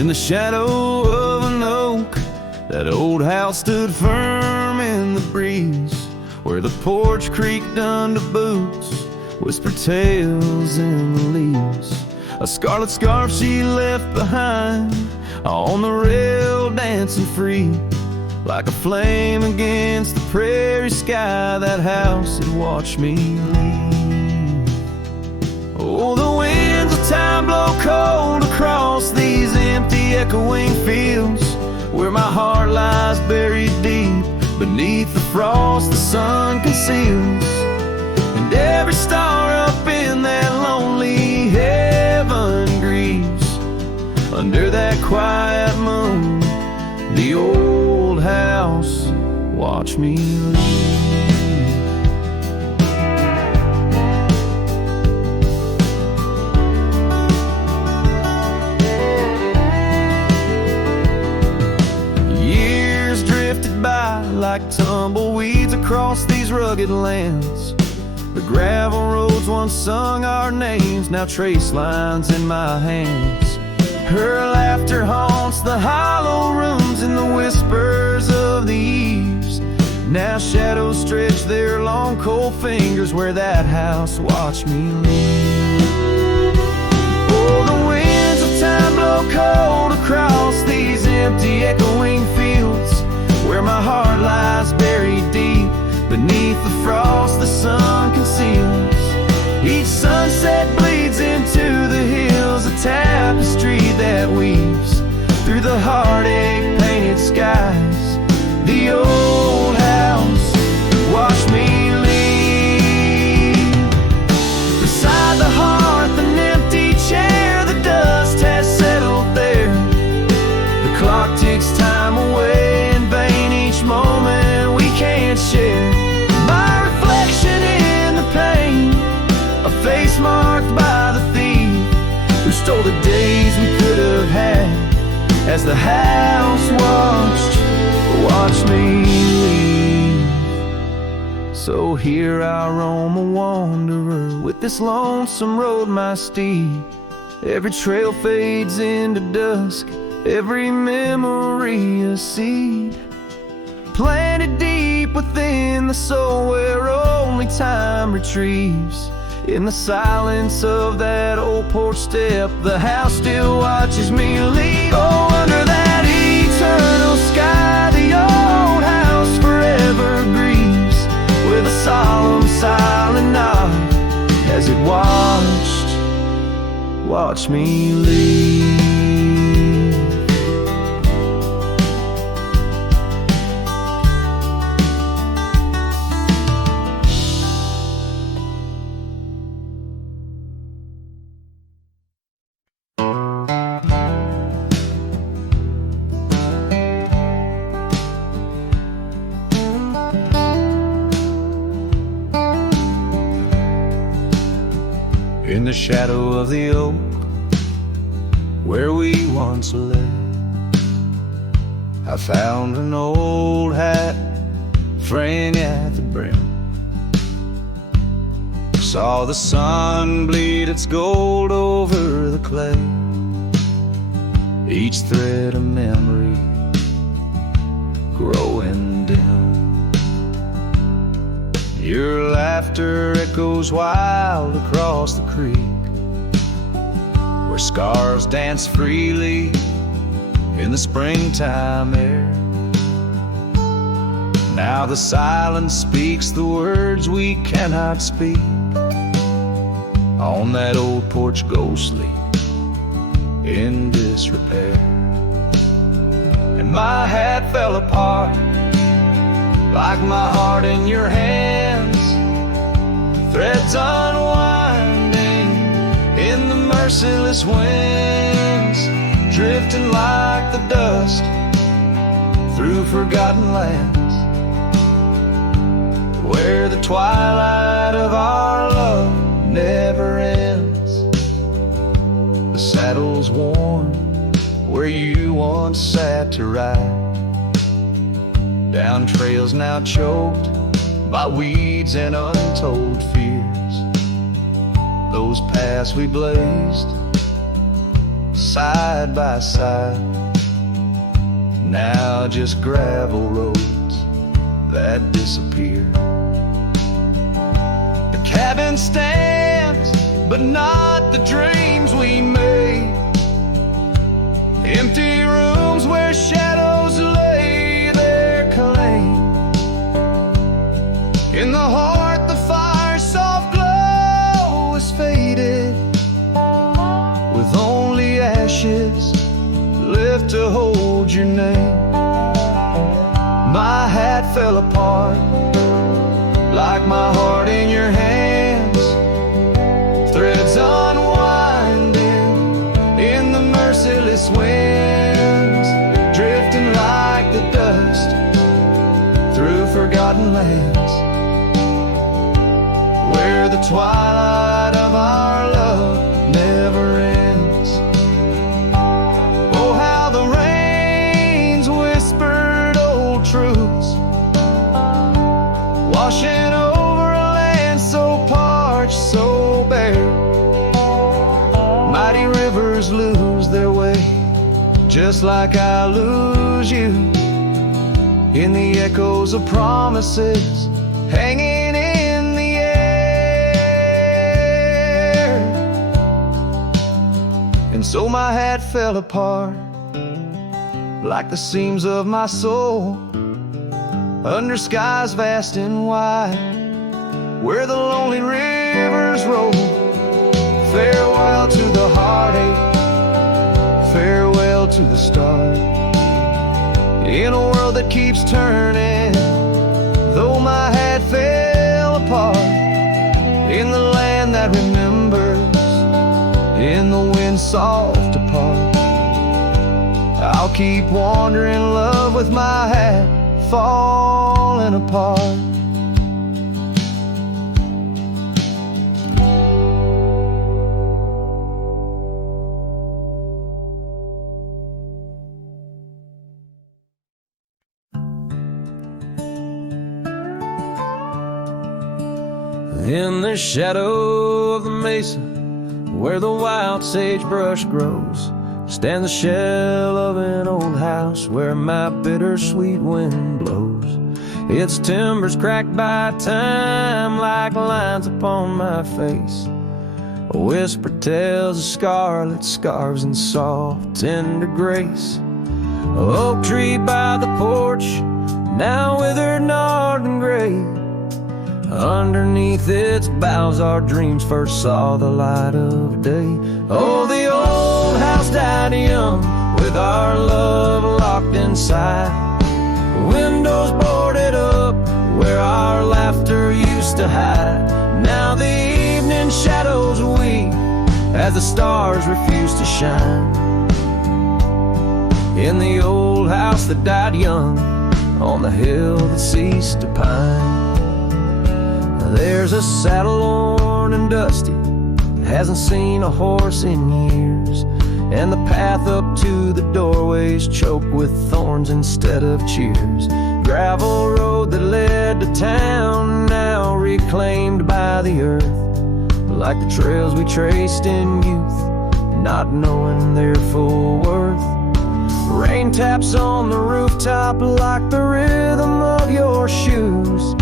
In the shadow of an oak, that old house stood firm in the breeze, where the porch creaked under boots, whispered tales in the leaves. A scarlet scarf she left behind on the rail, dancing free, like a flame against the prairie sky. That house had watched me leave. Oh, the winds of time blow cold across these empty echoing fields, where my heart lies buried deep beneath the frost the sun conceals. And every star up in that lonely heaven grieves under that quiet moon. The old house watched me leave. Years drifted by like tumbleweeds across these rugged lands. The gravel roads once sung our names, now trace lines in my hands. Her laughter haunts the hollow rooms and the whispers of the eaves. Now shadows stretch their long cold fingers where that house watched me leave. Oh, the winds of time blow cold across these empty echoing fields, where my heart lies buried deep beneath the frost the sun conceals. Each sunset bleeds into the hills, a tapestry that weaves through the heartache painted skies. The old house watched me leave. Beside the hearth, an empty chair, the dust has settled there. The clock ticks time away in vain, each moment we can't share. My reflection in the pain, a face marked by the thief who stole the days we could have had, as the house watched me leave. So here I roam a wanderer, with this lonesome road my steed. Every trail fades into dusk, every memory a seed planted deep within the soul, where only time retrieves. In the silence of that old porch step, the house still watches me leave. Oh, under that eternal sky, the old house forever grieves, with a solemn silent nod as it watched me leave. In the shadow of the oak, where we once lay, I found an old hat fraying at the brim. Saw the sun bleed its gold over the clay, each thread a memory growing dim. Your laughter echoes wild across the creek, where scars dance freely in the springtime air. Now the silence speaks the words we cannot speak, on that old porch ghostly in disrepair. And my hat fell apart like my heart in your hands, threads unwinding in the merciless winds, drifting like the dust through forgotten lands, where the twilight of our love never ends. The saddle's worn where you once sat to ride, down trails now choked by weeds and untold fears. Those paths we blazed side by side. Now just gravel roads that disappear. The cabin stands, but not the dreams we made. Empty rooms where shadows lay their claim. In the heart the fire's soft glow is faded, with only ashes left to hold your name. My hat fell apart like my heart in your hands. Threads unwinding in the merciless winds, drifting like the dust through forgotten lands, where the twilight of our love never ends. Oh, how the rains whispered old truths, washing over a land so parched, so bare. Mighty rivers lose their way, just like I lose you, in the echoes of promises hanging in the air. And so my hat fell apart like the seams of my soul, under skies vast and wide, where the lonely rivers roll. Farewell to the heartache, farewell to the start, in a world that keeps turning, though my hat fell apart. In the land that remembers, in the wind's soft apart, I'll keep wandering love with my hat falling apart. In the shadow of the mesa, where the wild sagebrush grows, stands the shell of an old house where my bittersweet wind blows. Its timbers cracked by time like lines upon my face. A whisper tells of scarlet scarves and soft tender grace. A oak tree by the porch, now withered, gnarled and gray. Underneath its boughs our dreams first saw the light of day. Oh, the old house died young, with our love locked inside. Windows boarded up, where our laughter used to hide. Now the evening shadows weep, as the stars refuse to shine. In the old house that died young, on the hill that ceased to pine. There's a saddle worn and dusty, hasn't seen a horse in years, and the path up to the doorway's choked with thorns instead of cheers. Gravel road that led to town, now reclaimed by the earth, like the trails we traced in youth, not knowing their full worth. Rain taps on the rooftop like the rhythm of your shoes,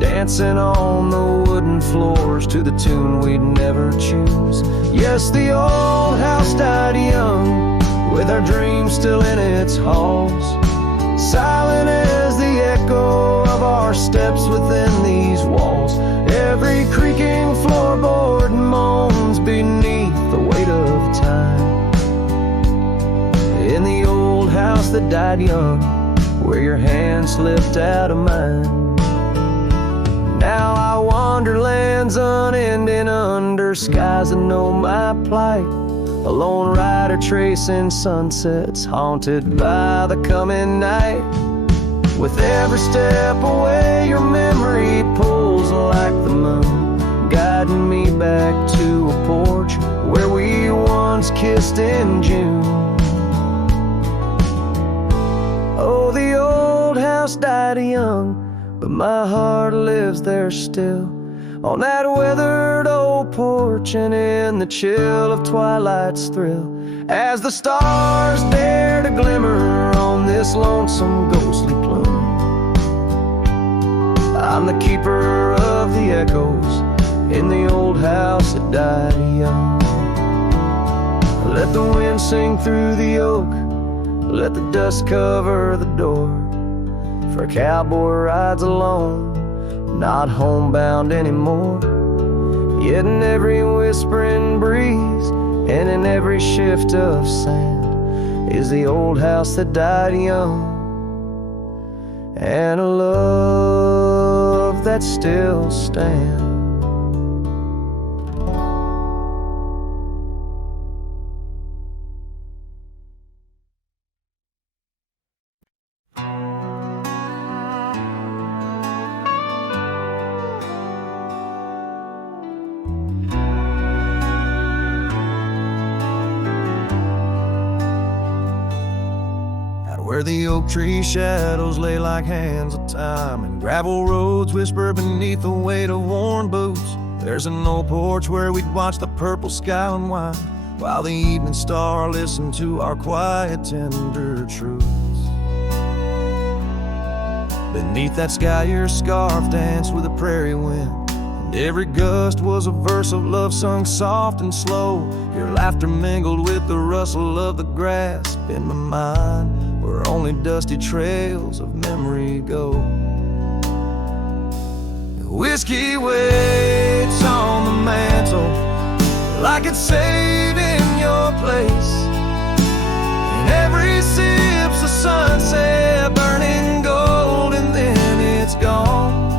dancing on the wooden floors to the tune we'd never choose. Yes, the old house died young, with our dreams still in its halls, silent as the echo of our steps within these walls. Every creaking floorboard moans beneath the weight of time. In the old house that died young, where your hand slipped out of mine. Now I wander lands unending under skies that know my plight. A lone rider tracing sunsets, haunted by the coming night. With every step away, your memory pulls like the moon, guiding me back to a porch where we once kissed in June. Oh, the old house died young, but my heart lives there still, on that weathered old porch and in the chill of twilight's thrill. as the stars dare to glimmer on this lonesome ghostly plume. I'm the keeper of the echoes in the old house that died young. Let the wind sing through the oak, let the dust cover the door, for a cowboy rides alone, not homebound anymore. Yet in every whispering breeze and in every shift of sand is the old house that died young, and a love that still stands. Where the oak tree shadows lay like hands of time, and gravel roads whisper beneath the weight of worn boots, there's an old porch where we'd watch the purple sky unwind, while the evening star listened to our quiet, tender truths. Beneath that sky your scarf danced with the prairie wind, and every gust was a verse of love sung soft and slow. Your laughter mingled with the rustle of the grass in my mind, where only dusty trails of memory go. Whiskey waits on the mantle like it's saving your place, and every sip's a sunset burning gold, and then it's gone.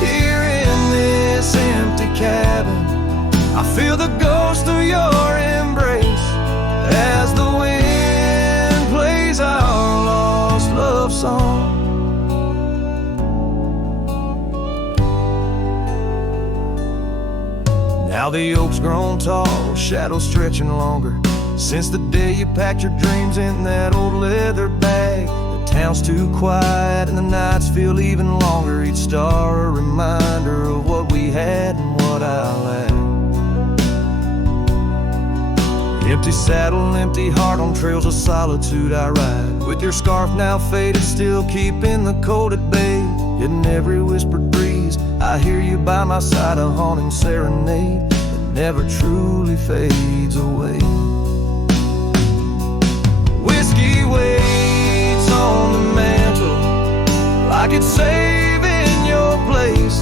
Here in this empty cabin, I feel the ghost of your embrace as the wind plays our lost love song. Now the oak's grown tall, shadows stretching longer, since the day you packed your dreams in that old leather bag. The town's too quiet and the nights feel even longer, each star a reminder of what we had and what I lacked. Empty saddle, empty heart, on trails of solitude I ride, with your scarf now faded, still keeping the cold at bay. Yet in every whispered breeze I hear you by my side, a haunting serenade that never truly fades away. Whiskey waits on the mantle like it's saving your place,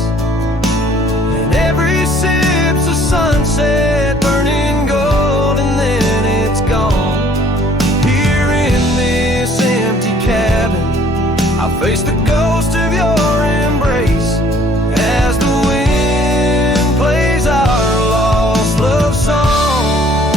and every sip's a sunset burning gold, and then it's gone. Here in this empty cabin, I face the ghost of your embrace as the wind plays our lost love song.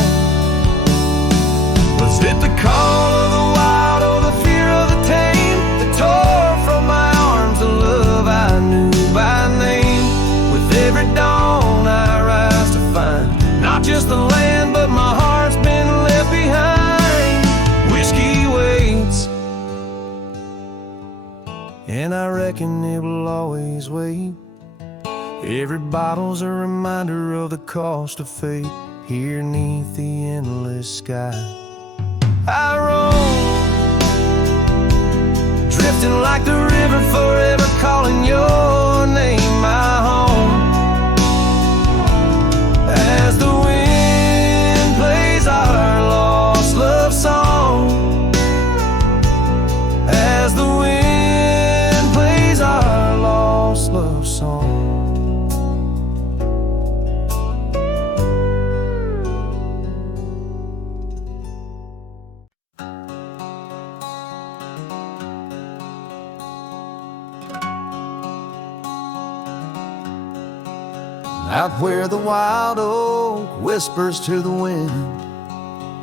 Was it the call of the wild or the fear of the tame that tore from my arms the love I knew by name? With every dawn I rise to find not just the land, but my heart's been left behind. Whiskey waits, and I reckon it will always wait. Every bottle's a reminder of the cost of fate here neath the endless sky. I roam, drifting like the river, forever calling your name my home, as the wind plays our lost love song, as the wind plays our lost love song. Out where the wild oak whispers to the wind,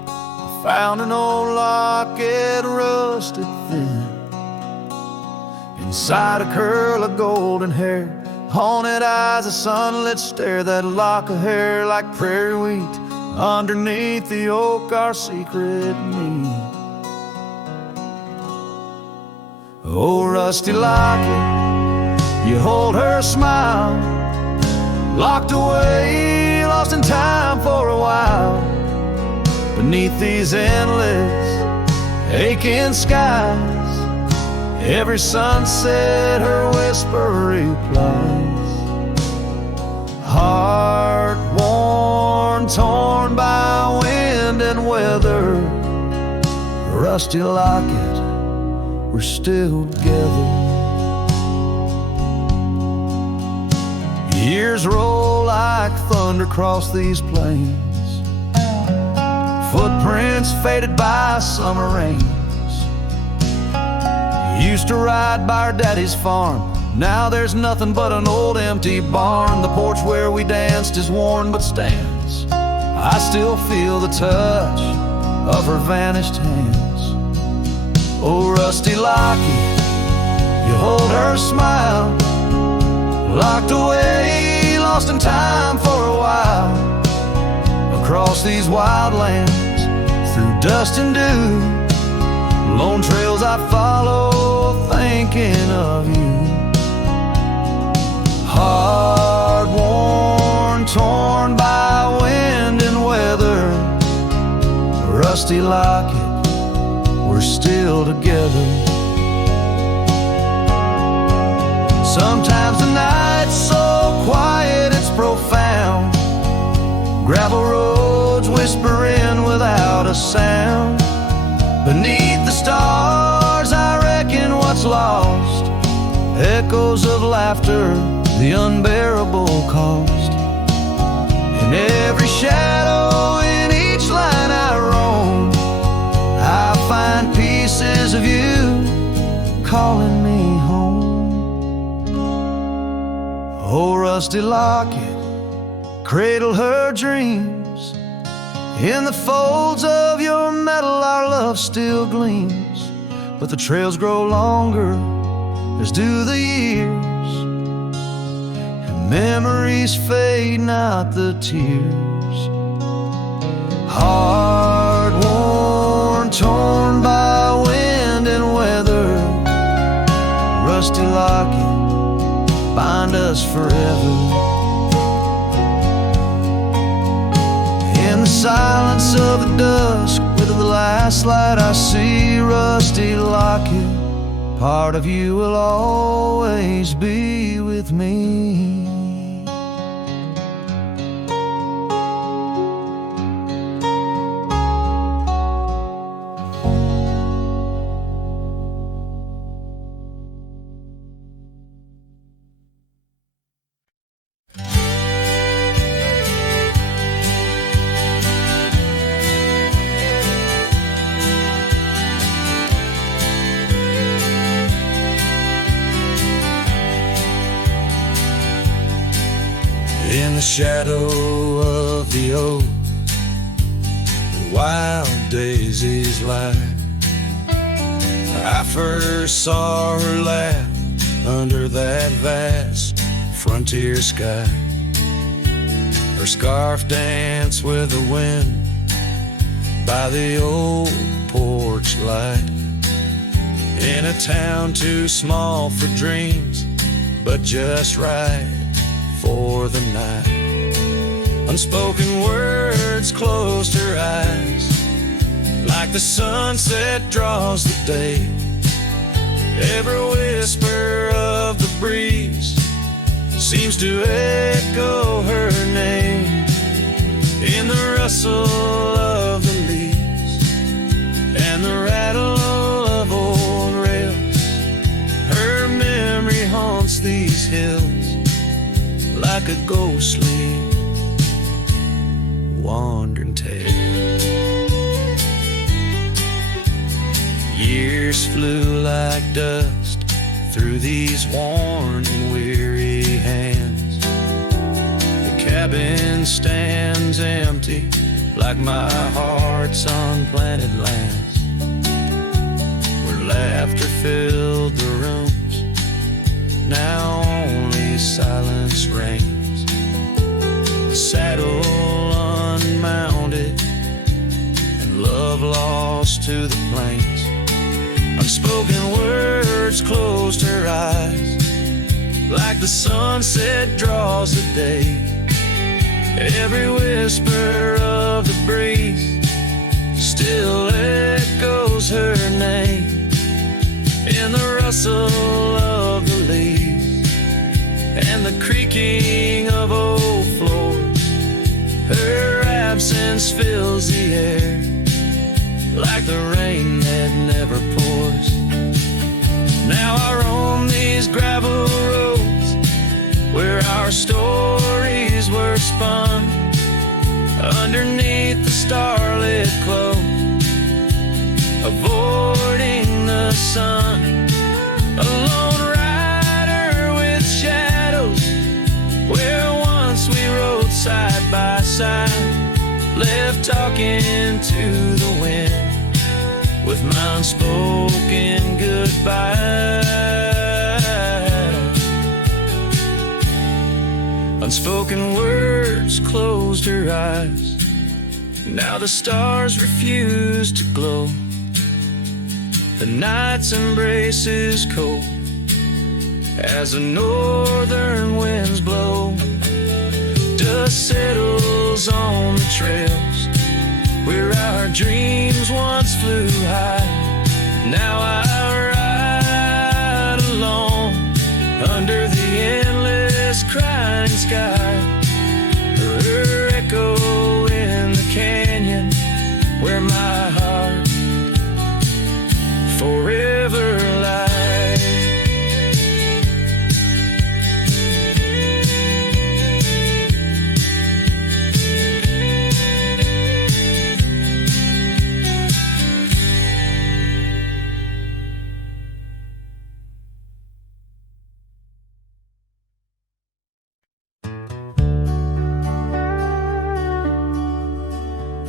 I found an old locket rusted thin. Inside a curl of golden hair, haunted eyes of sunlit stare, that lock of hair like prairie wheat. Underneath the oak our secret meet. Oh, rusty locket, you hold her smile, locked away, lost in time for a while. But beneath these endless, aching skies. Every sunset her whisper replies. Heart worn, torn by wind and weather, rusty locket, we're still together. Years roll like thunder across these plains, footprints faded by summer rains. Used to ride by our daddy's farm, now there's nothing but an old empty barn. The porch where we danced is worn but stands. I still feel the touch of her vanished hands. Oh, rusty locket, you hold her smile, locked away, lost in time for a while. Across these wild lands, through dust and dew, lone trails I follow, thinking of you. Hard worn, torn by wind and weather, rusty locket, we're still together. Sometimes the night's so quiet it's profound, gravel roads whispering without a sound. Beneath the stars I reckon what's lost, echoes of laughter, the unbearable cost. In every shadow, in each line I roam, I find pieces of you calling me home. Oh, rusty locket, cradle her dreams. In the folds of your metal our love still gleams, but the trails grow longer as do the years, and memories fade, not the tears. Hard worn, torn by wind and weather, rusty locket, bind us forever. In the silence of the dusk, with the last light I see, rusty locket, part of you will always be with me. In the shadow of the oak, the wild daisies lie. I first saw her laugh under that vast frontier sky. Her scarf danced with the wind by the old porch light. In a town too small for dreams, but just right for the night. Unspoken words closed her eyes, like the sunset draws the day. Every whisper of the breeze seems to echo her name. In the rustle of the leaves and the rattle of old rails, her memory haunts these hills like a ghostly wandering tale. Years flew like dust through these worn and weary hands. The cabin stands empty like my heart's unplanted lands, where laughter filled the rooms, now only silence reigns. The saddle unmounted and love lost to the plains. Unspoken words closed her eyes, like the sunset draws the day. Every whisper of the breeze still echoes her name in the rustle of the leaves and the creaking of old floors. Her absence fills the air like the rain that never pours. Now I roam these gravel roads where our stories were spun underneath the starlit glow, avoiding the sun. A lone rider with shadows, where once we rode side by side, left talking to the wind with my unspoken goodbye. Unspoken words closed her eyes. Now the stars refuse to glow. The night's embrace is cold as the northern winds blow. Dust settles on the trails where our dreams once flew high. Now I ride alone under the endless crying sky. Her echo in the canyon where my heart forever lies.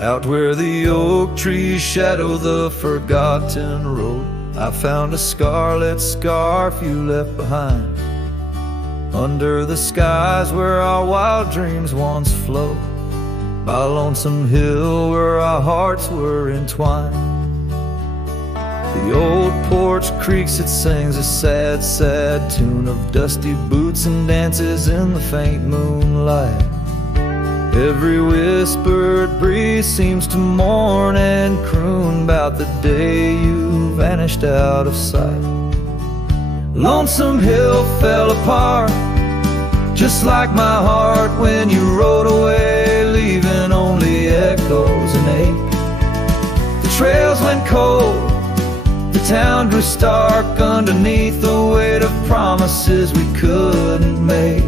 Out where the oak trees shadow the forgotten road, I found a scarlet scarf you left behind. Under the skies where our wild dreams once flowed, by a lonesome hill where our hearts were entwined. The old porch creaks, it sings a sad, sad tune of dusty boots and dances in the faint moonlight. Every whispered breeze seems to mourn and croon about the day you vanished out of sight. Lonesome Hill fell apart, just like my heart when you rode away, leaving only echoes and ache. The trails went cold, the town grew stark underneath the weight of promises we couldn't make.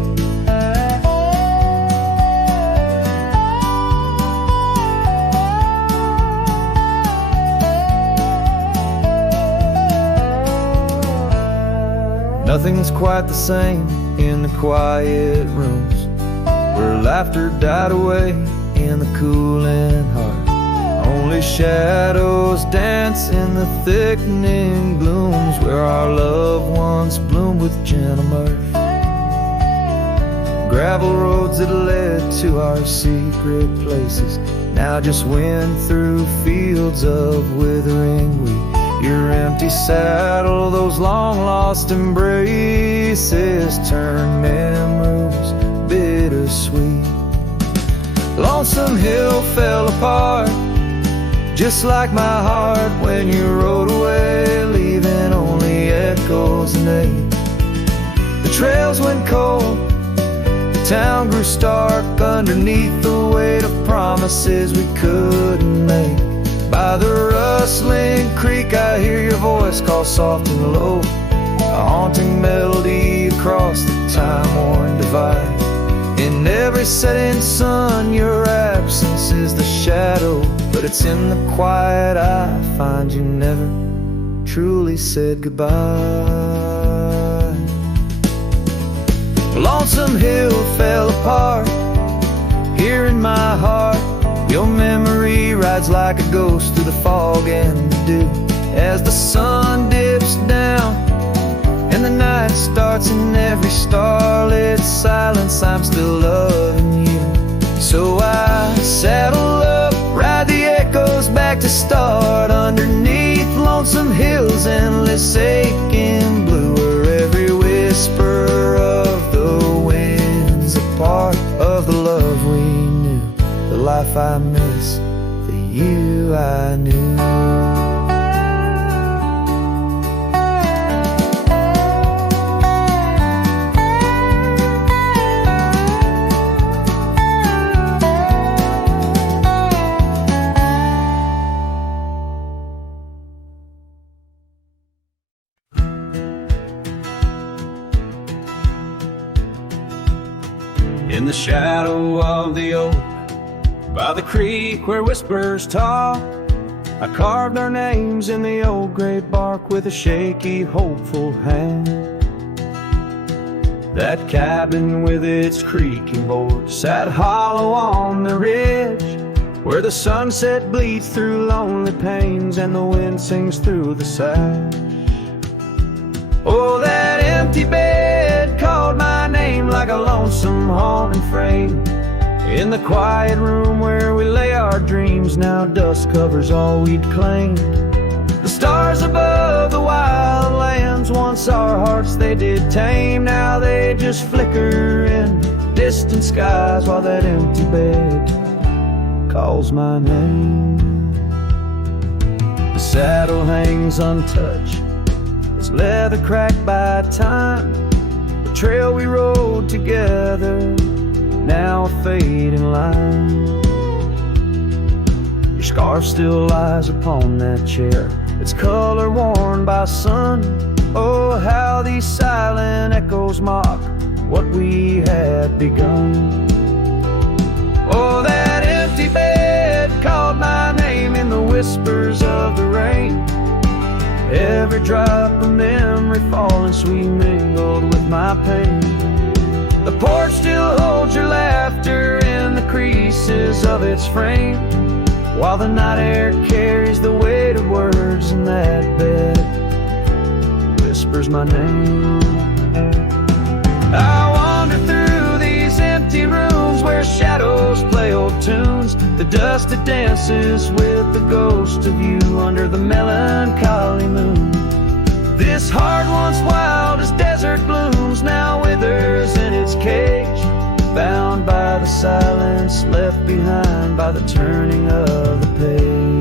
Nothing's quite the same in the quiet rooms where laughter died away in the cooling heart. Only shadows dance in the thickening glooms where our love once bloomed with gentle mirth. Gravel roads that led to our secret places now just wind through fields of withering wheat. Your empty saddle, those long-lost embraces turn memories bittersweet. Lonesome Hill fell apart, just like my heart when you rode away, leaving only echoes and ache. The trails went cold, the town grew stark underneath the weight of promises we couldn't make. By the rustling creek I hear your voice call soft and low, a haunting melody across the time-worn divide. In every setting sun your absence is the shadow, but it's in the quiet I find you never truly said goodbye. Lonesome Hill fell apart, here in my heart your memory rides like a ghost through the fog and the dew. As the sun dips down and the night starts, in every starlit silence I'm still loving you. So I saddle up, ride the echoes back to start underneath lonesome hills, endless aching blue, where every whisper of the wind's a part of the love we knew, the life I miss, the you I knew. In the shadow of the oak, by the creek where whispers talk, I carved our names in the old great bark with a shaky, hopeful hand. That cabin with its creaking board sat hollow on the ridge, where the sunset bleeds through lonely panes and the wind sings through the sash. Oh, that empty bed called my name like a lonesome haunting frame. In the quiet room where we lay our dreams, now dust covers all we'd claimed. The stars above the wild lands, once our hearts they did tame, now they just flicker in distant skies while that empty bed calls my name. The saddle hangs untouched, its leather cracked by time. The trail we rode together, now a fading line. Your scarf still lies upon that chair, its color worn by sun. Oh, how these silent echoes mock what we had begun. Oh, that empty bed called my name in the whispers of the rain. Every drop of memory falling sweet mingled with my pain. The porch still holds your laughter in the creases of its frame, while the night air carries the weight of words, and that bed whispers my name. I wander through these empty rooms where shadows play old tunes. The dust that dances with the ghost of you under the melancholy moon. This heart once wild as desert blooms now withers in its cage, bound by the silence left behind by the turning of the page.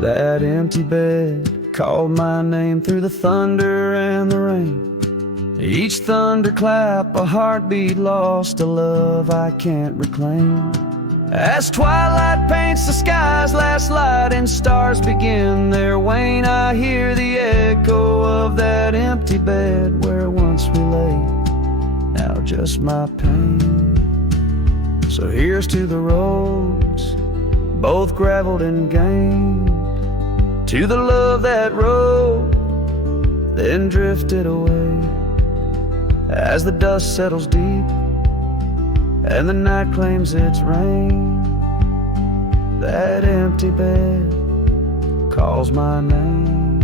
That empty bed called my name through the thunder and the rain. Each thunderclap a heartbeat lost, a love I can't reclaim. As twilight paints the sky's last light and stars begin their wane, I hear the echo of that empty bed where once we lay, now just my pain. So here's to the roads, both graveled and gained, to the love that rode, then drifted away. As the dust settles deep and the night claims its reign, that empty bed calls my name,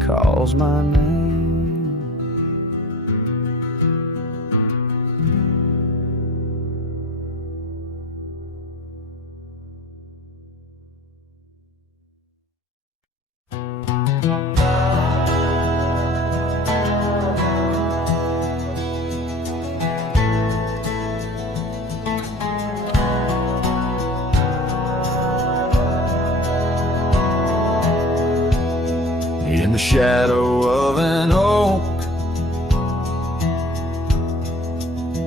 calls my name. In the shadow of an oak,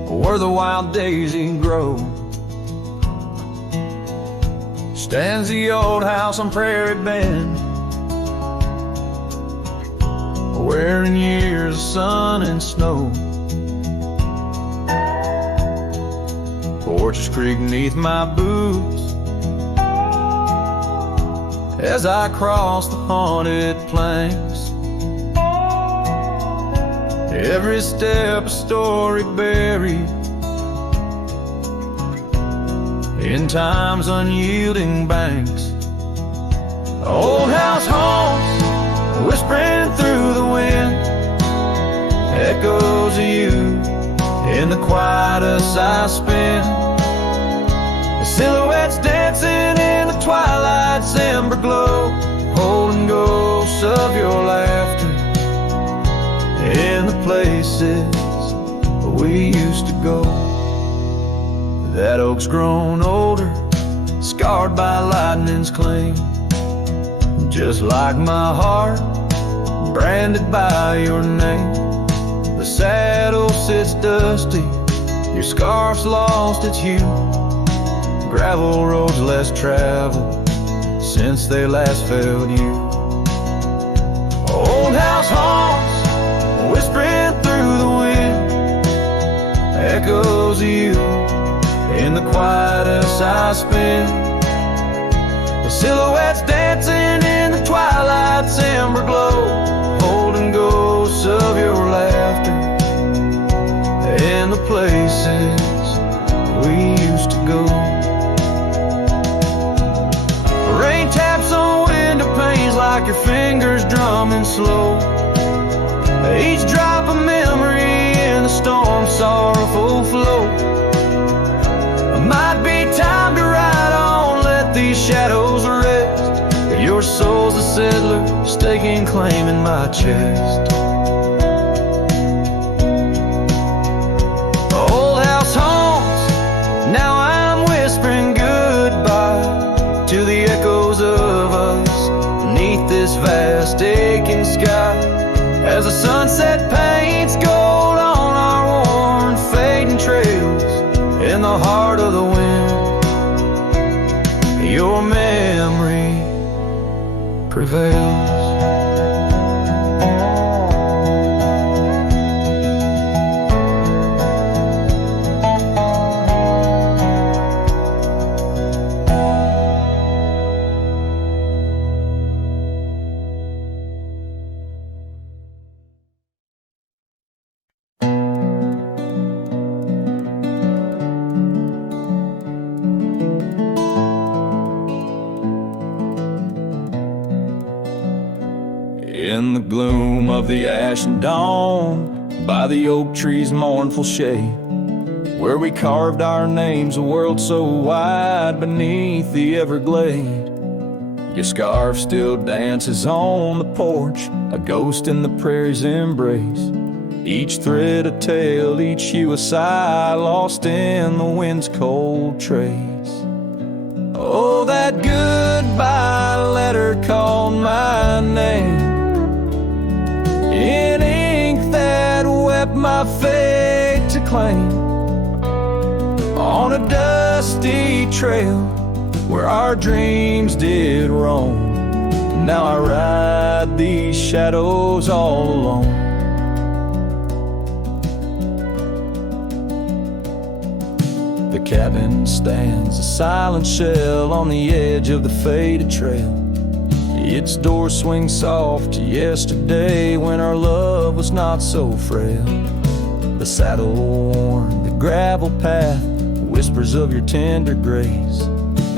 where the wild daisy grows, stands the old house on Prairie Bend, where in years of sun and snow, porches creak neath my boots as I cross the haunted planks. Every step a story buried in time's unyielding banks. The old house haunts, whispering through the wind, echoes of you in the quietest I spend. The silhouettes dancing in the twilight's ember glow, holding ghosts of your laughter in the places we used to go. That oak's grown older, scarred by lightning's clean. Just like my heart, branded by your name. The saddle sits dusty, your scarf's lost its hue. Gravel roads less traveled since they last felt you. Old house haunts, whispering through the wind, echoes of you in the quietest I spend. The silhouettes dancing in the twilight's amber glow, holding ghosts of your laughter and the places we used to go. Rain taps on window panes like your fingers drumming slow. Each drop of memory in the storm's sorrowful flow. Might be time to ride on, let these shadows rest. Your soul's a settler, staking claim in my chest. Old house haunts, now I'm whispering goodbye to the echoes of us beneath this vast aching sky. As the sunset paints gold on our worn fading trails, in the heart of the wind, your memory prevails. In the gloom of the ashen dawn, by the oak tree's mournful shade, where we carved our names, a world so wide beneath the everglade. Your scarf still dances on the porch, a ghost in the prairie's embrace. Each thread a tale, each hue a sigh, lost in the wind's cold trace. Oh, that goodbye letter called my name in ink that wept my fate to claim. On a dusty trail where our dreams did roam, now I ride these shadows all alone. The cabin stands a silent shell on the edge of the faded trail. Its door swings soft to yesterday when our love was not so frail. The saddle worn, the gravel path, whispers of your tender grace.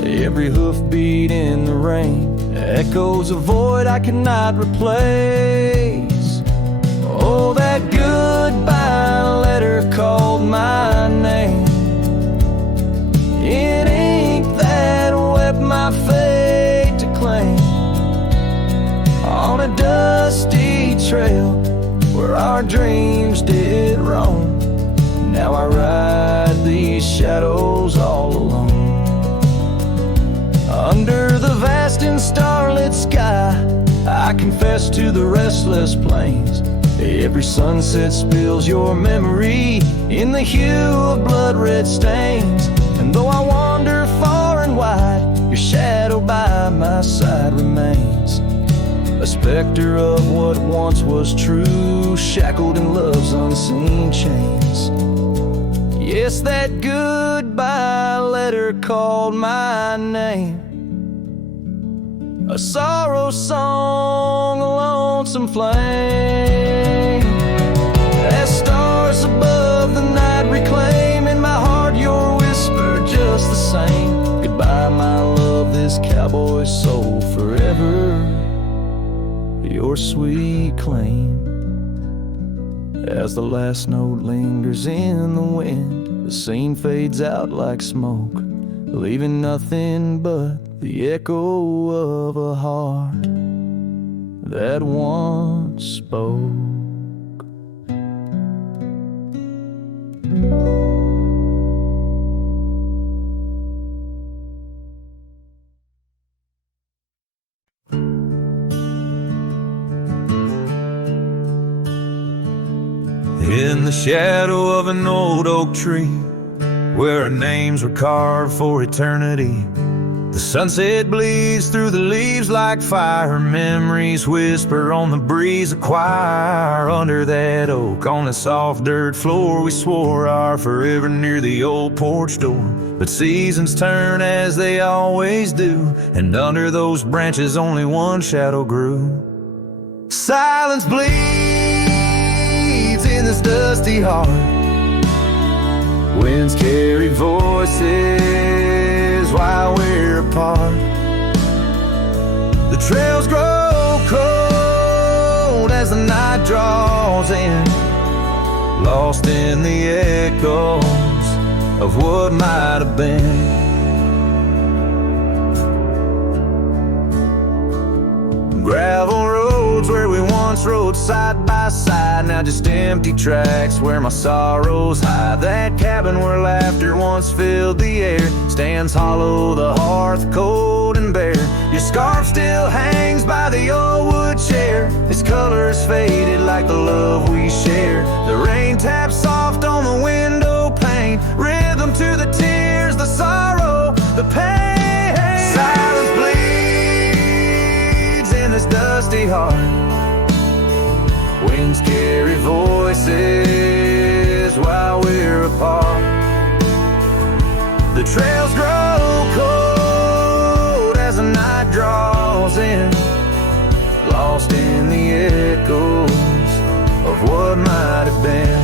Every hoofbeat in the rain echoes a void I cannot replace. Oh, that goodbye letter called my name in ink that wept my fate to claim. On a dusty trail where our dreams did roam, now I ride these shadows all alone. Under the vast and starlit sky, I confess to the restless plains. Every sunset spills your memory in the hue of blood-red stains. And though I wander far and wide, your shadow by my side remains, a specter of what once was true, shackled in love's unseen chains. Yes, that goodbye letter called my name, a sorrow song, a lonesome flame. As stars above the night reclaim in my heart your whisper just the same. Goodbye, my love, this cowboy soul forever your sweet claim. As the last note lingers in the wind, the scene fades out like smoke, leaving nothing but the echo of a heart that once spoke. shadow of an old oak tree, where our names were carved for eternity. The sunset bleeds through the leaves like fire. Memories whisper on the breeze, a choir. Under that oak, on the soft dirt floor, we swore our forever near the old porch door. But seasons turn as they always do, and under those branches only one shadow grew. Silence bleeds in this dusty heart. Winds carry voices while we're apart. The trails grow cold as the night draws in, lost in the echoes of what might have been. Gravel roads where we once rode side by side, now just empty tracks where my sorrows hide. That cabin where laughter once filled the air stands hollow, the hearth cold and bare. Your scarf still hangs by the old wood chair, its colors faded like the love we shared. The rain taps soft on the window pane, rhythm to the tears, the sorrow, the pain. Silence bleeds in this dusty heart. Winds carry voices while we're apart. The trails grow cold as the night draws in, lost in the echoes of what might have been.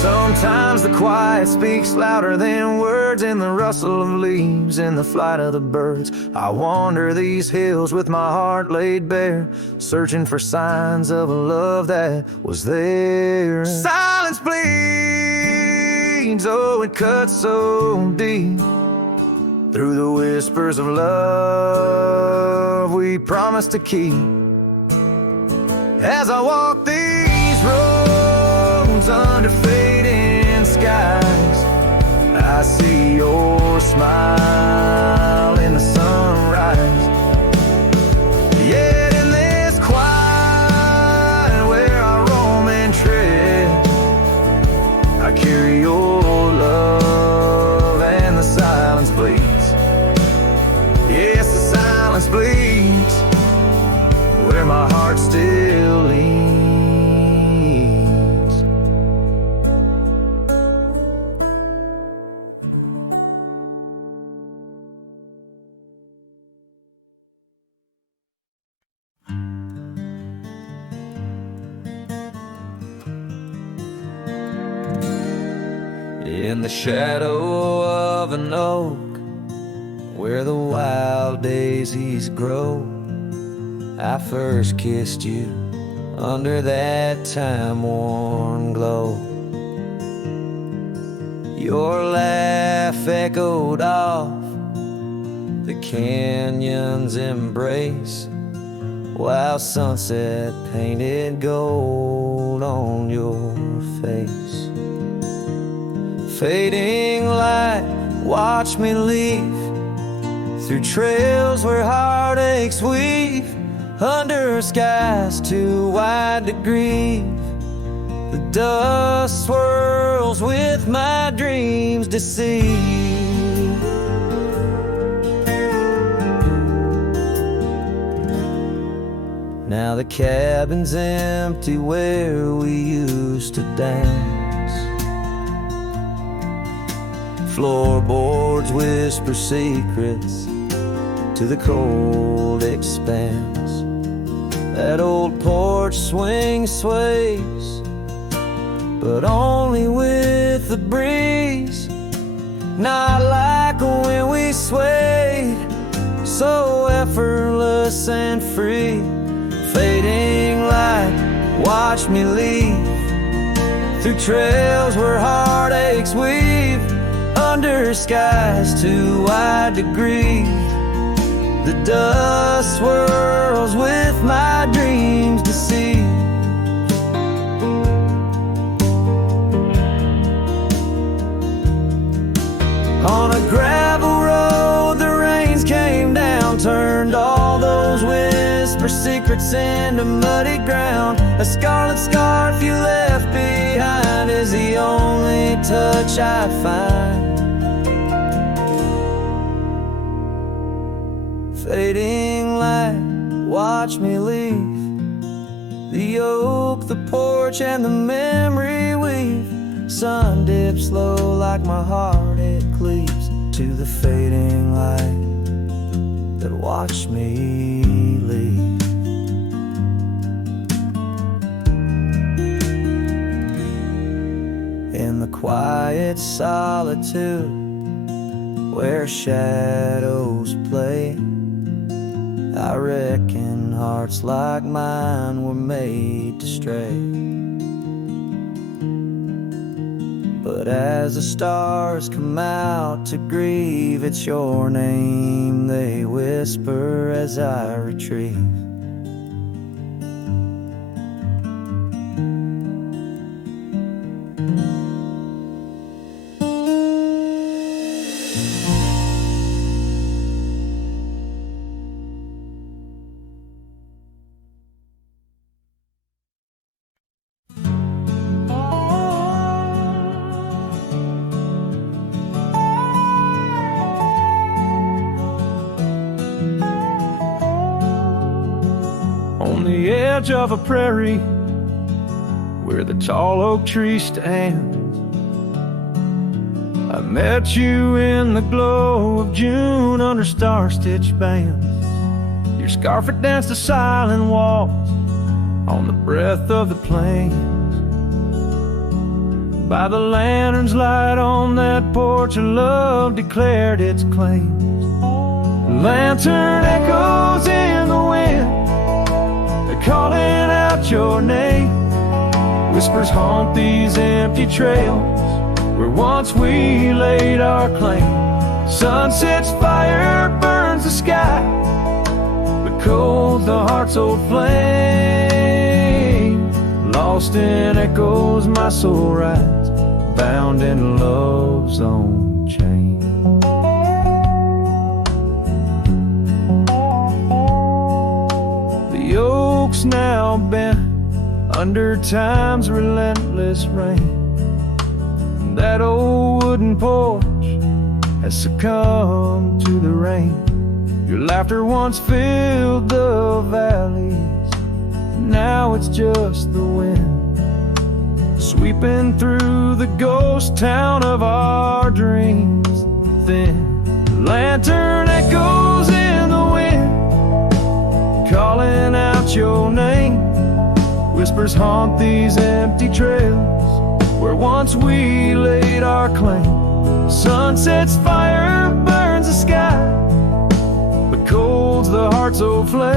Sometimes the quiet speaks louder than words, in the rustle of leaves, in the flight of the birds. I wander these hills with my heart laid bare, searching for signs of a love that was there. Silence bleeds, oh, it cuts so deep, through the whispers of love we promised to keep. As I walk these roads under fading skies, I see your smile in the sunrise. Yet in this quiet where I roam and tread, I carry your love, and the silence bleeds. Yes, the silence bleeds where my heart still leans. In the shadow of an oak, where the wild daisies grow, I first kissed you under that time-worn glow. Your laugh echoed off the canyon's embrace, while sunset painted gold on your face. Fading light, watch me leave through trails where heartaches weave, under skies too wide to grieve. The dust swirls with my dreams deceived. Now the cabin's empty where we used to dance. Floorboards whisper secrets to the cold expanse. That old porch swing sways, but only with the breeze. Not like when we swayed, so effortless and free. Fading light, watch me leave through trails where heartaches weave, under skies too wide to grieve. The dust swirls with my dreams deceived. On a gravel road, the rains came down, turned all those whisper secrets into muddy ground. A scarlet scarf you left behind is the only touch I find. Fading light, watch me leave the oak, the porch, and the memory weave. Sun dips low like my heart, it cleaves to the fading light that watched me leave. In the quiet solitude where shadows play, I reckon hearts like mine were made to stray. But as the stars come out to grieve, it's your name they whisper as I retrieve. On the edge of a prairie where the tall oak tree stands, I met you in the glow of June under star-stitched bands. Your scarf had danced a silent waltz on the breath of the plains. By the lantern's light on that porch, love declared its claims. The lantern echoes in the wind, calling out your name. Whispers haunt these empty trails where once we laid our claim. Sunset's fire burns the sky, but cold's the heart's old flame. Lost in echoes, my soul rides, bound in love's own chain. The oak's now bent under time's relentless rain. That old wooden porch has succumbed to the rain. Your laughter once filled the valleys, now it's just the wind sweeping through the ghost town of our dreams. Thin lantern echoes in the wind, calling out your name. Whispers haunt these empty trails where once we laid our claim. Sunset's fire burns the sky, but cold's the heart's old flame.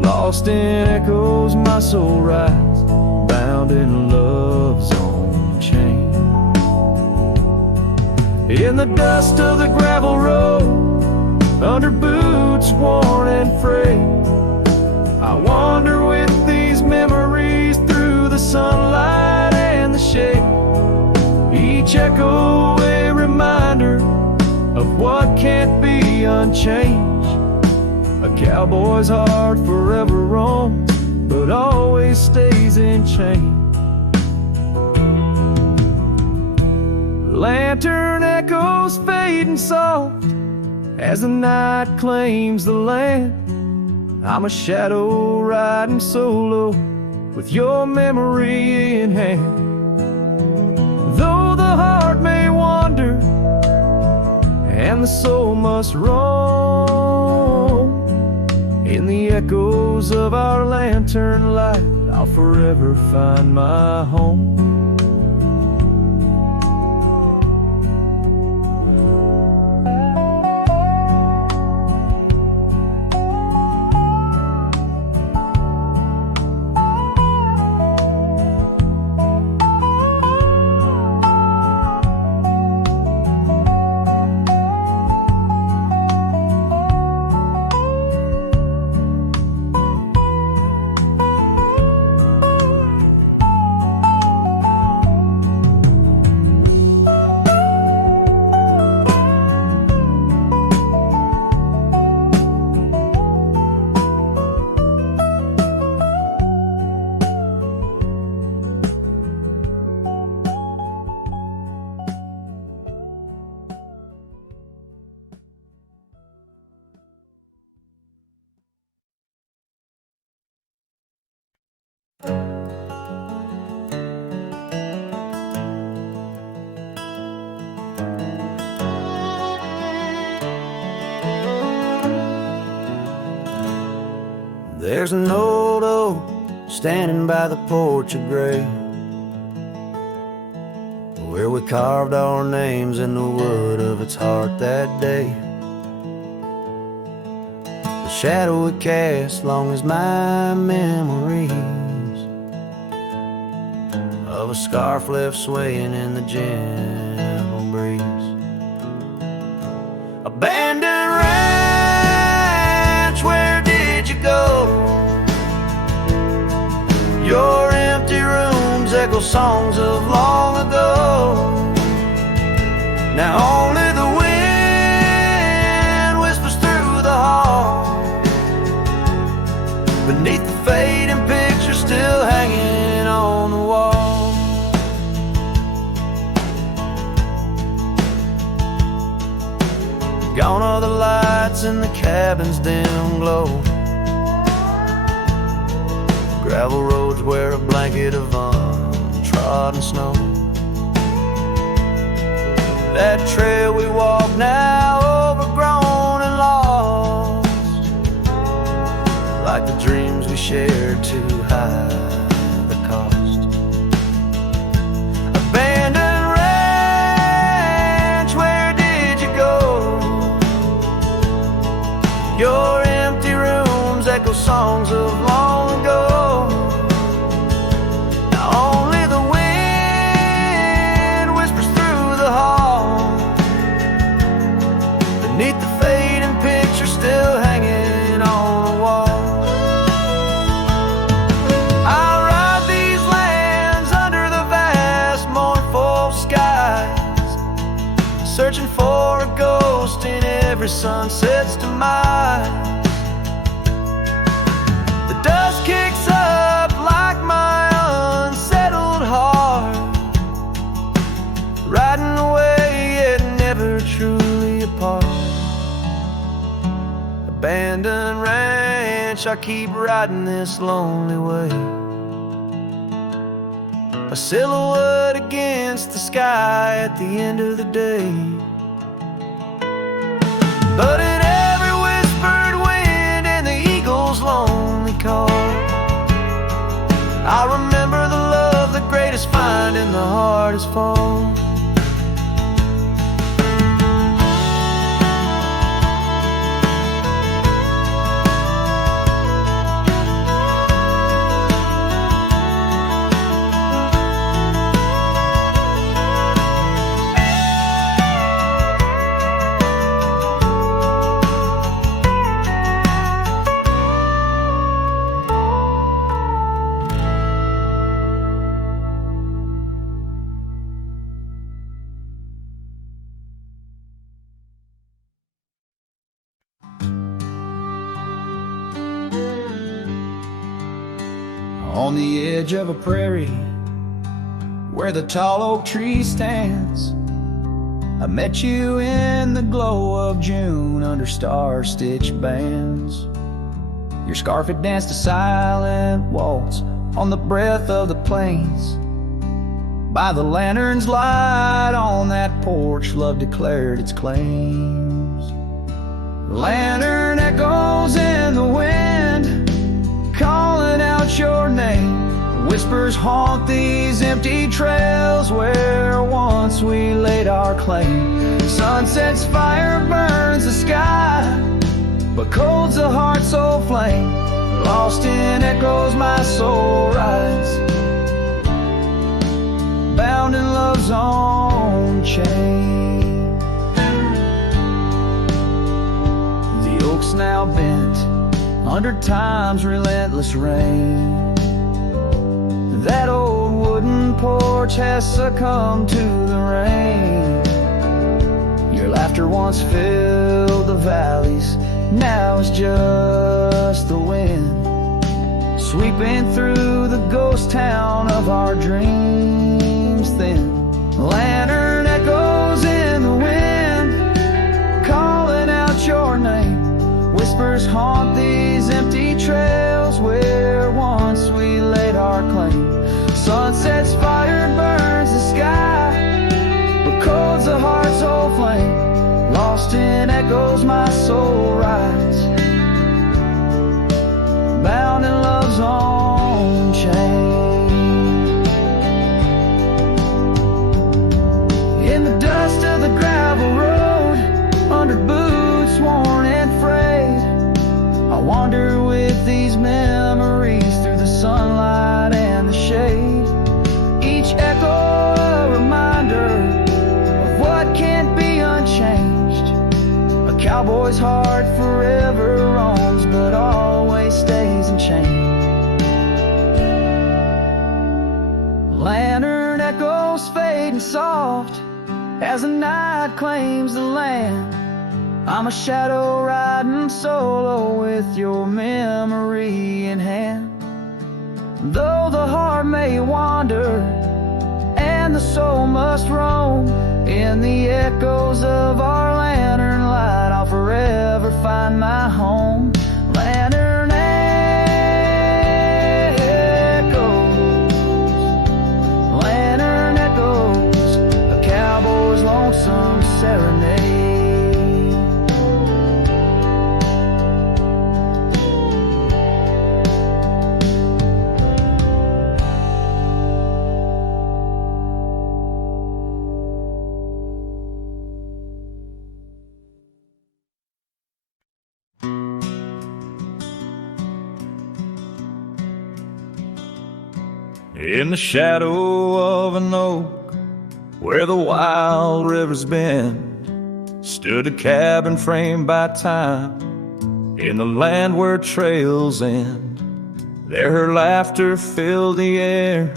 Lost in echoes, my soul rides, bound in love's own chain. In the dust of the gravel road, under boots worn and frayed, I wander with these memories through the sunlight and the shade. Each echo a reminder of what can't be unchanged. A cowboy's heart forever roams, but always stays in chains. Lantern echoes fading soft as the night claims the land. I'm a shadow riding solo with your memory in hand. Though the heart may wander and the soul must roam, in the echoes of our lantern light, I'll forever find my home. There's an old oak standing by the porch of gray, where we carved our names in the wood of its heart that day. The shadow it cast long as my memories of a scarf left swaying in the gentle breeze. Abandoned ranch, where did you go? Your empty rooms echo songs of long ago. Now only the wind whispers through the hall, beneath the fading picture still hanging on the wall. Gone are the lights in the cabin's dim glow, gravel roads wear a blanket of untrodden snow. That trail we walk now overgrown and lost, like the dreams we shared too high the cost. Abandoned ranch, where did you go? Your empty rooms echo songs of long ago. Now only the wind whispers through the hall, beneath the fading picture still hanging on the wall. I ride these lands under the vast mournful skies, searching for a ghost in every sunset's demise. The dust kicks up like my unsettled heart, riding away yet never truly apart. Abandoned ranch, I keep riding this lonely way, a silhouette against the sky at the end of the day. But in every whispered wind and the eagle's lonely call, I remember the love, the greatest find in the hardest fall. On the edge of a prairie, where the tall oak tree stands, I met you in the glow of June under star-stitched bands. Your scarf had danced a silent waltz on the breath of the plains. By the lantern's light on that porch, love declared its claims. Lantern echoes in the wind, calling out your name. Whispers haunt these empty trails where once we laid our claim. Sunset's fire burns the sky, but cold's a heart so flame. Lost in echoes my soul rides, bound in love's own chain. The oak's now bent under time's relentless rain. That old wooden porch has succumbed to the rain. Your laughter once filled the valleys, now it's just the wind sweeping through the ghost town of our dreams thin. Lantern echoes in the wind, calling out your name. Whispers haunt these empty trails where once we laid our claim. Sunset's fire burns the sky, but cold's a heart's old flame. Lost in echoes my soul rides, bound 500 boots worn and frayed. I wander with these memories through the sunlight and the shade. Each echo a reminder of what can't be unchanged. A cowboy's heart forever roams, but always stays in chains. Lantern echoes fading soft as the night claims the land. I'm a shadow riding solo with your memory in hand. Though the heart may wander and the soul must roam, in the echoes of our lantern light I'll forever find my home. Lantern echoes, lantern echoes, a cowboy's lonesome serenade. In the shadow of an oak, where the wild rivers bend, stood a cabin framed by time, in the land where trails end. There her laughter filled the air,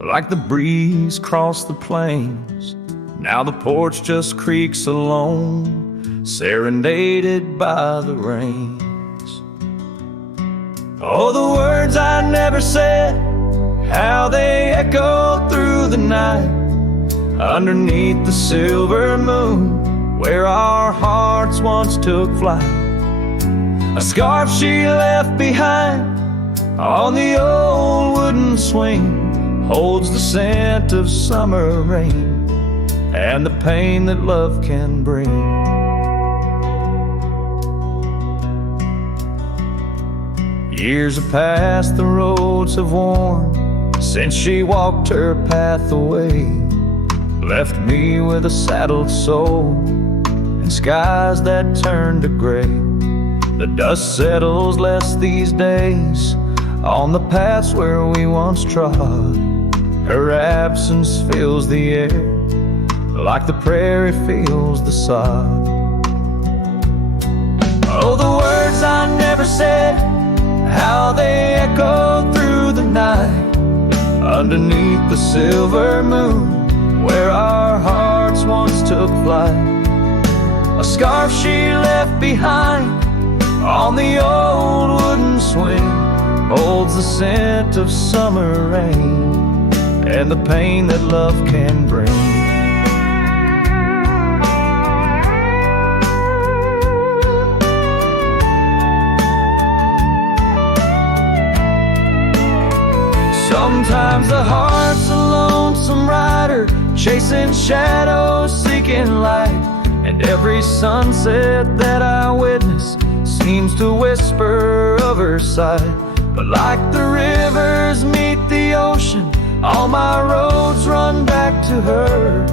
like the breeze crossed the plains. Now the porch just creaks alone, serenaded by the rains. Oh, the words I never said, how they echoed through the night, underneath the silver moon, where our hearts once took flight. A scarf she left behind on the old wooden swing holds the scent of summer rain and the pain that love can bring. Years have passed, the roads have worn since she walked her path away, left me with a saddled soul and skies that turn to gray. The dust settles less these days on the paths where we once trod. Her absence fills the air like the prairie feels the sod. Oh, the words I never said, how they echoed through the night, underneath the silver moon, where our hearts once took flight. A scarf she left behind on the old wooden swing holds the scent of summer rain and the pain that love can bring. Sometimes the heart's a lonesome rider, chasing shadows, seeking light. And every sunset that I witness seems to whisper of her sight. But like the rivers meet the ocean, all my roads run back to her.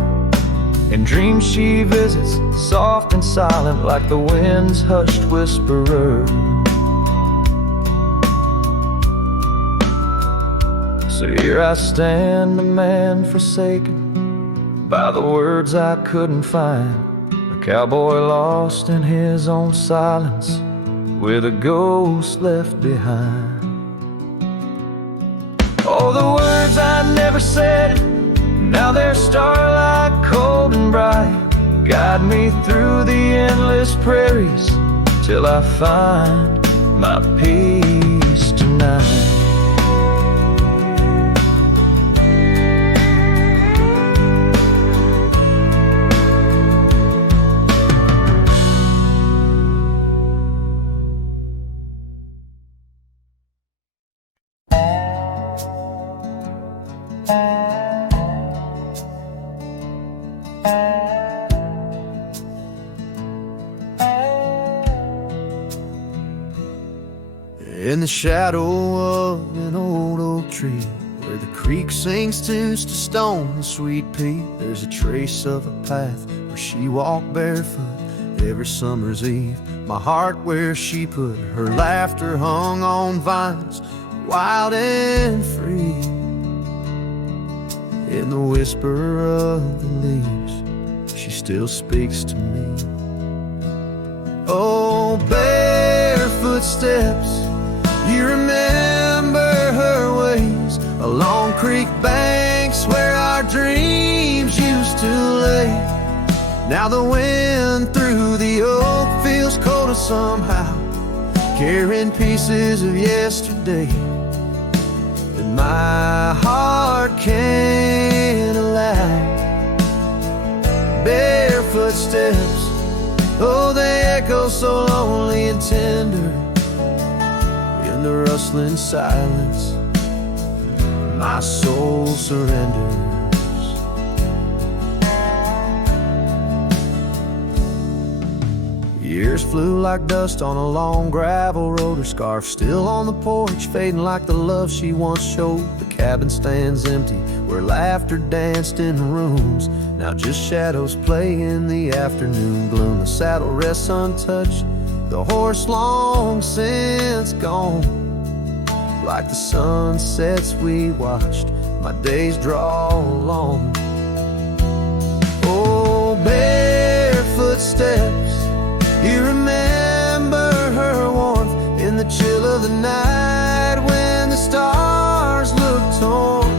In dreams she visits, soft and silent, like the wind's hushed whisperer. So here I stand, a man forsaken by the words I couldn't find, a cowboy lost in his own silence, with a ghost left behind. Oh, the words I never said, now they're starlight cold and bright, guide me through the endless prairies till I find my peace tonight. In the shadow of an old oak tree, where the creek sings tunes to stone and sweet pea, there's a trace of a path where she walked barefoot Every summer's eve, my heart where she put her laughter hung on vines, wild and free. In the whisper of the leaves, she still speaks to me. Oh, barefoot steps, you remember her ways along creek banks where our dreams used to lay. Now the wind through the oak feels colder somehow, carrying pieces of yesterday that my heart can't allow. Barefoot steps, oh, they echo so lonely and tender in the rustling silence. My soul surrenders. Years flew like dust on a long gravel road. Her scarf still on the porch, fading like the love she once showed. The cabin stands empty where laughter danced in rooms. Now just shadows play in the afternoon gloom. The saddle rests untouched, the horse long since gone. Like the sunsets we watched, my days draw long. Oh, barefoot steps, you remember her warmth in the chill of the night when the stars looked torn.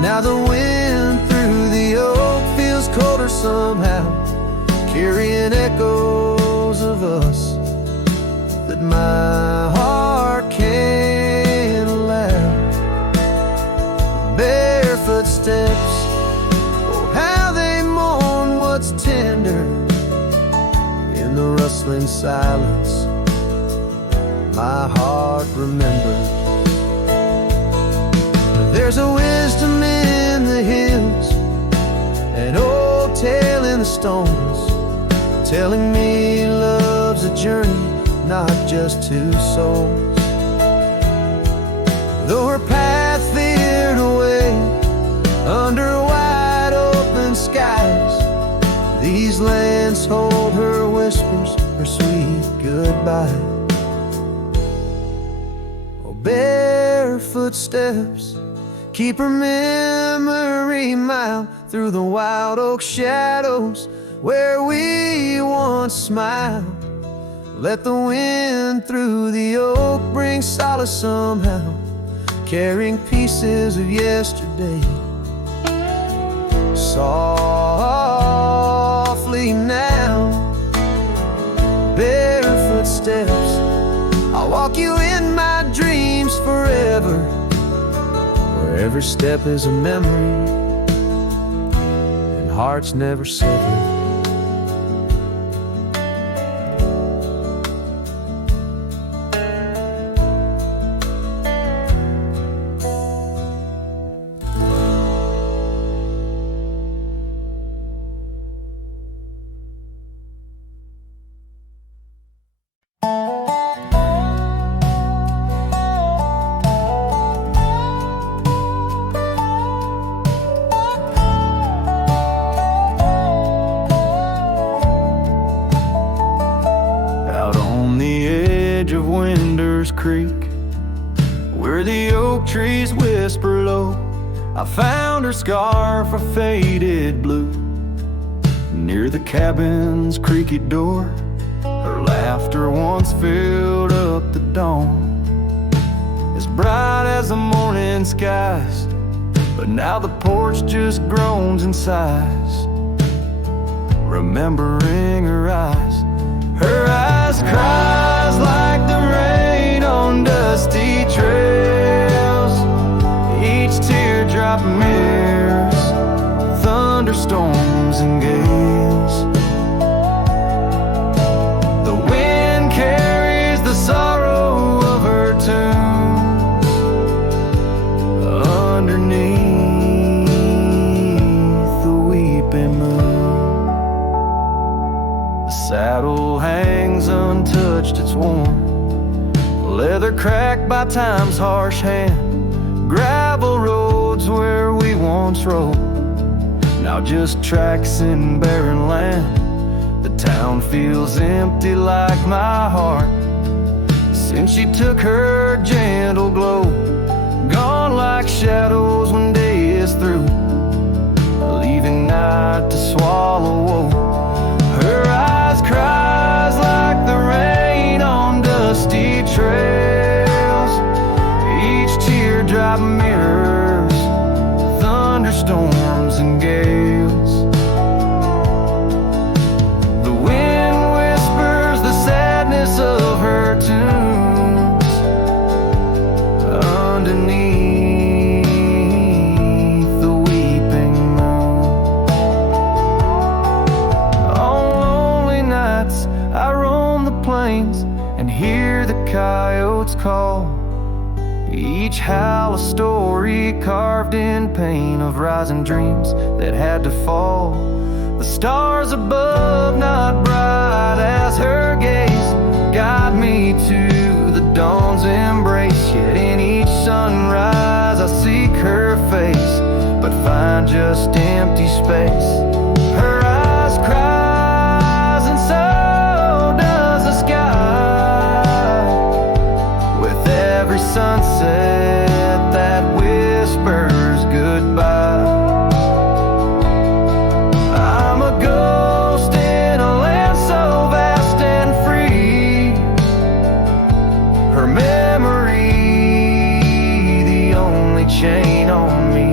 Now the wind through the oak feels colder somehow, carrying echoes of us that my heart can't allow. Barefoot steps, oh how they mourn what's tender in the rustling silence. My heart remembers. There's a wisdom in the hills, an old tale in the stones, telling me love's a journey, not just two souls. Though her path veered away under wide open skies, these lands hold her whispers, her sweet goodbye. Oh, barefoot steps, keep her memory mild through the wild oak shadows where we once smiled. Let the wind through the oak bring solace somehow, carrying pieces of yesterday. Softly now, barefoot steps, I'll walk you in my dreams forever, where every step is a memory and hearts never sever. Creek, where the oak trees whisper low, I found her scarf, a faded blue. Near the cabin's creaky door, her laughter once filled up the dawn, as bright as the morning skies. But now the porch just groans in sighs, remembering her eyes. Her eyes cries like the rain on dusty trails. Each teardrop mirrors thunderstorms and gales. The wind carries the sorrow of her tunes underneath the weeping moon. The saddle hangs untouched, it's warm, leather cracked by time's harsh hand. Gravel roads where we once rode, now just tracks in barren land. The Town feels empty like my heart since she took her gentle glow. Gone like shadows when day is through, leaving night to swallow woe. Her eyes cries like the rain on dusty trails. Each teardrop mirrors thunderstorms and gales. The wind whispers the sadness of her tunes underneath the weeping moon. On lonely nights I roam the plains and hear the coyotes call. Each howl a story carved in pain of rising dreams that had to fall. The stars above not bright as her gaze guide me to the dawn's embrace. Yet in each sunrise I seek her face, but find just empty space. Her eyes cries and so does the sky, with every sunset that whispers goodbye. I'm a ghost in a land so vast and free. Her memory, the only chain on me.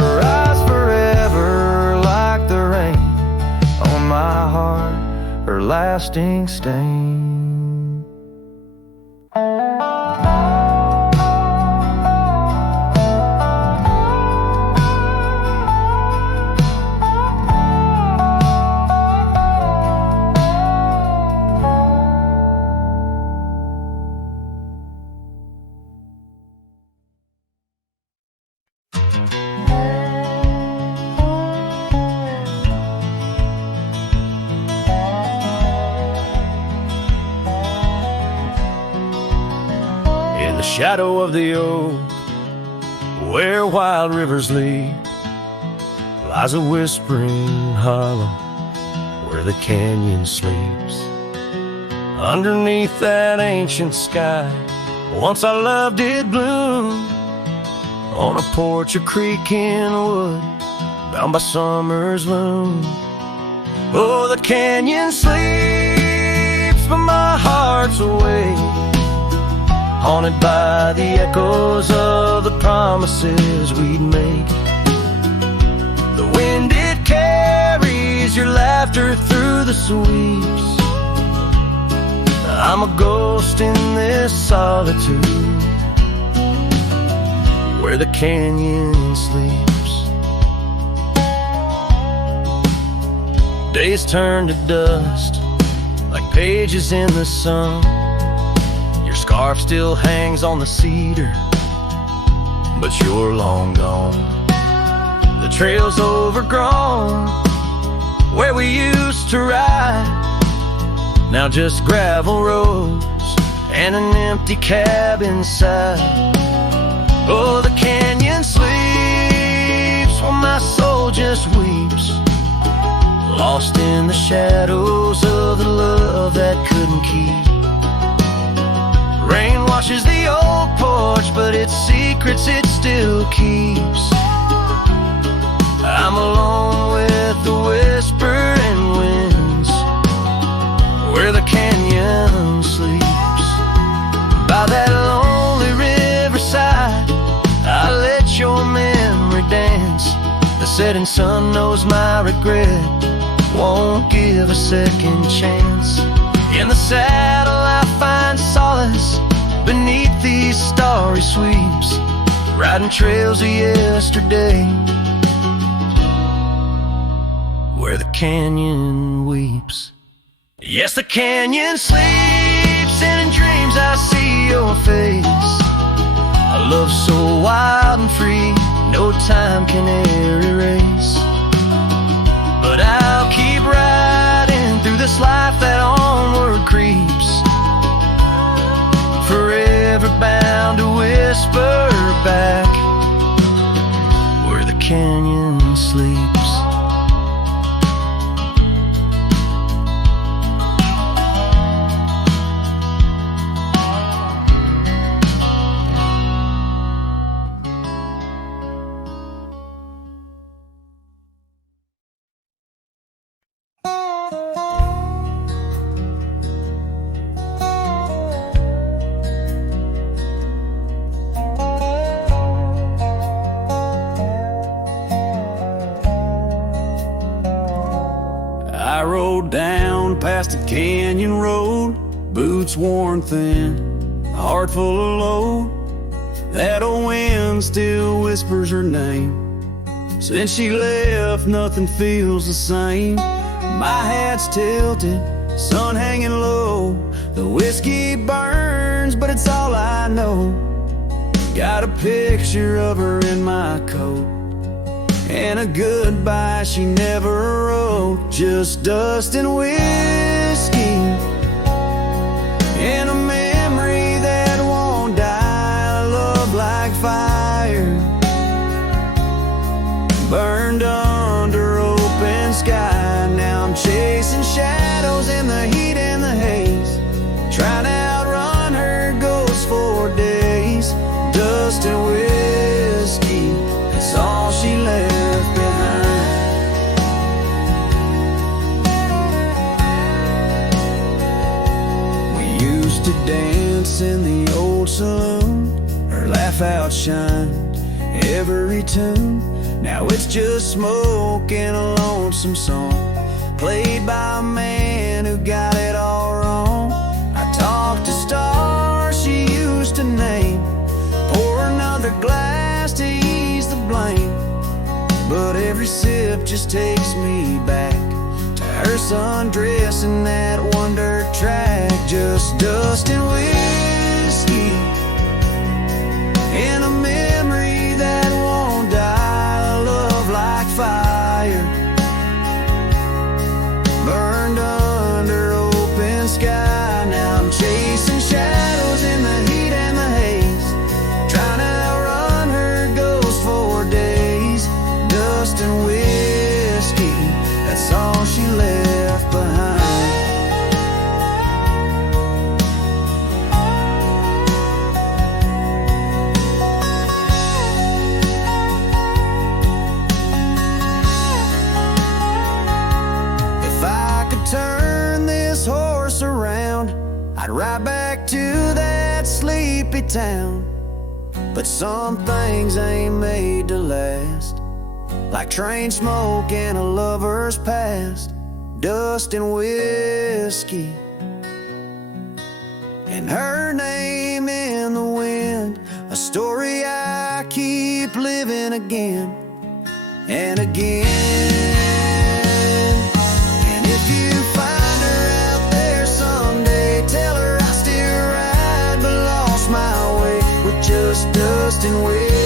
Her eyes forever like the rain on my heart, her lasting stain. Shadow of the oak, where wild rivers lead, lies a whispering hollow where the canyon sleeps. Underneath that ancient sky, once our love did bloom, on a porch, a creek in wood, bound by summer's loom. Oh, the canyon sleeps, but my heart's awake, haunted by the echoes of the promises we'd make. The wind, it carries your laughter through the sweeps. I'm a ghost in this solitude, where the canyon sleeps. Days turn to dust like pages in the sun. Scarf still hangs on the cedar, but you're long gone. The trail's overgrown where we used to ride, now just gravel roads and an empty cab inside. Oh, the canyon sleeps while my soul just weeps, lost in the shadows of the love that couldn't keep. Rain washes the old porch, but its secrets it still keeps. I'm alone with the whispering winds, where the canyon sleeps. By that lonely riverside, I let your memory dance. The setting sun knows my regret won't give a second chance. In the saddle I find solace beneath these starry sweeps, riding trails of yesterday, where the canyon weeps. Yes, the canyon sleeps, and in dreams I see your face. A love so wild and free, no time can e'er erase. But I'll keep riding through this life that onward creeps, forever bound to whisper back, where the canyon sleeps. down past a canyon road, boots worn thin, a heart full of load. That old wind still whispers her name. Since she left, nothing feels the same. My hat's tilted, sun hanging low. The whiskey burns, but it's all I know. Got a picture of her in my coat, and a goodbye she never wrote. Just dust and whiskey, and a memory that won't die. Love like fire, burned under open sky. Now I'm chasing shadows in the heat and the haze, trying to outrun her ghost for days. Dust and whiskey, that's all she left behind. We used to dance in the old saloon, her laugh outshined every tune. Now it's just smoke and a lonesome song, played by a man who got it all wrong. I talk to stars she used to name, pour another glass to ease the blame. But every sip just takes me back to her sundress and that one dirt track. Just dust and whiskey, and a memory that won't die. Love like fire, burned under open sky. Now I'm chasing shadows in the heat and the haze, trying to outrun her ghost for days. Dust and whiskey, that's all she left behind. If I could turn this horse around, I'd ride back to that sleepy town. But some things ain't made to last, like train smoke and a lover's past. Dust and whiskey, and her name in the wind, a story I keep living again and again. And if you find her out there someday, tell her I still ride but lost my way, with just dust and whiskey.